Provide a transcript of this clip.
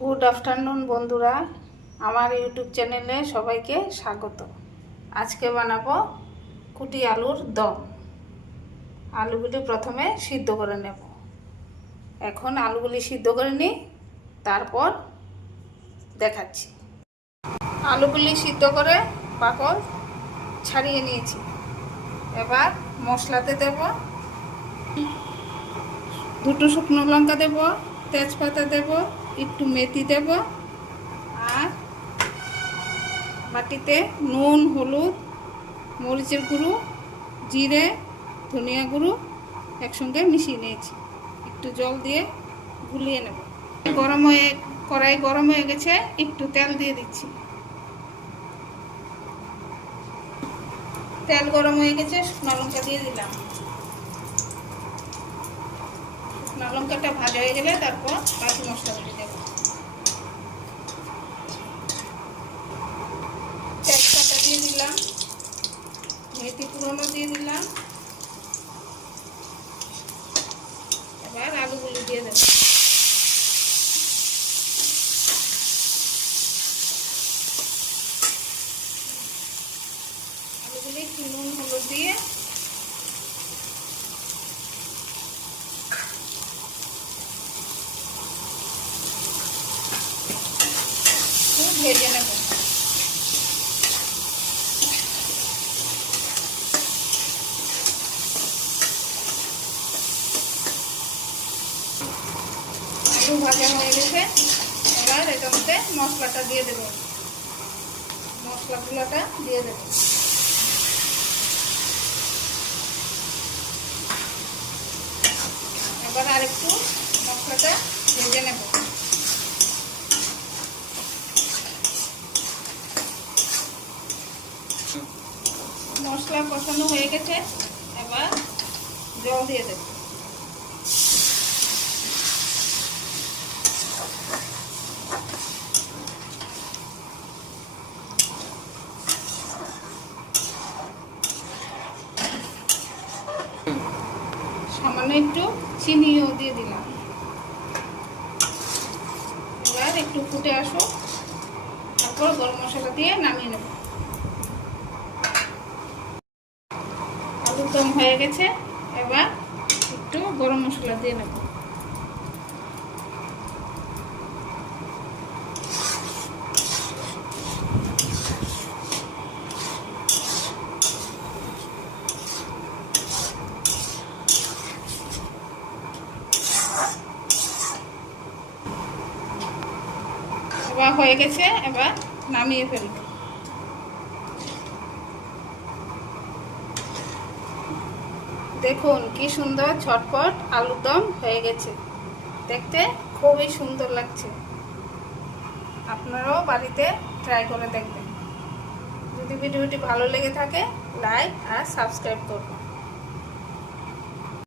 Good afternoon বন্ধুরা, আমার YouTube চ্যানেলে সবাইকে স্বাগত। আজকে বানাবো কুটি আলুর দম। আলুগুলি প্রথমে সিদ্ধ করে নেব। এখন আলুগুলি সিদ্ধ করে নিই, তারপর দেখাচ্ছি। আলুগুলি সিদ্ধ করে পাকল ছাড়িয়ে নিয়েছি। এবার মশলাতে দেব, দুটো শুকনো লঙ্কা দেব, তেজপাতা দেব, একটু মেথি দেব, আর বাটিতে নুন, হলুদ, মরিচের গুঁড়ো, জিরে, ধনিয়া গুঁড়ো একসঙ্গে মিশিয়ে নিয়েছি। একটু জল দিয়ে গুলিয়ে নেব। কড়াই গরম হয়ে গেছে, একটু তেল দিয়ে দিচ্ছি। তেল গরম হয়ে গেছে, শুকনো লঙ্কা দিয়ে দিলাম। শুকনো লঙ্কাটা ভাজা হয়ে গেলে তারপর বাকি মশলাগুলি দেব। তেজপাতা দিয়ে দিলাম, মেথি পুরনো দিয়ে দিলাম। এবার আলুগুলি দিয়ে দেব। আলুগুলি নুন হলুদ দিয়ে ভেজে নেব। আলু ভাজা হয়ে গেছে, এবার এটার মধ্যে মশলাটা দিয়ে দেব। মশলাগুলোটা দিয়ে দেব। এবার আরেকটু মশলাটা ভেজে নেব। মশলা কষানো হয়ে গেছে, এবার জল দিয়ে দেব। সামান্য একটু চিনিও দিয়ে দিলাম। এবার একটু ফুটে আসুক, তারপর গরম মশলা দিয়ে নামিয়ে নেব। আলুর দম হয়ে গেছে, এবার একটু গরম মশলা দিয়ে নেব। এবার হয়ে গেছে, এবার নামিয়ে ফেলব। দেখুন কি সুন্দর ঝটপট আলুর দম হয়ে গেছে। দেখতে খুবই সুন্দর লাগছে। আপনারাও বাড়িতে ট্রাই করে দেখবেন। যদি ভিডিওটি ভালো লেগে থাকে, লাইক আর সাবস্ক্রাইব করবেন।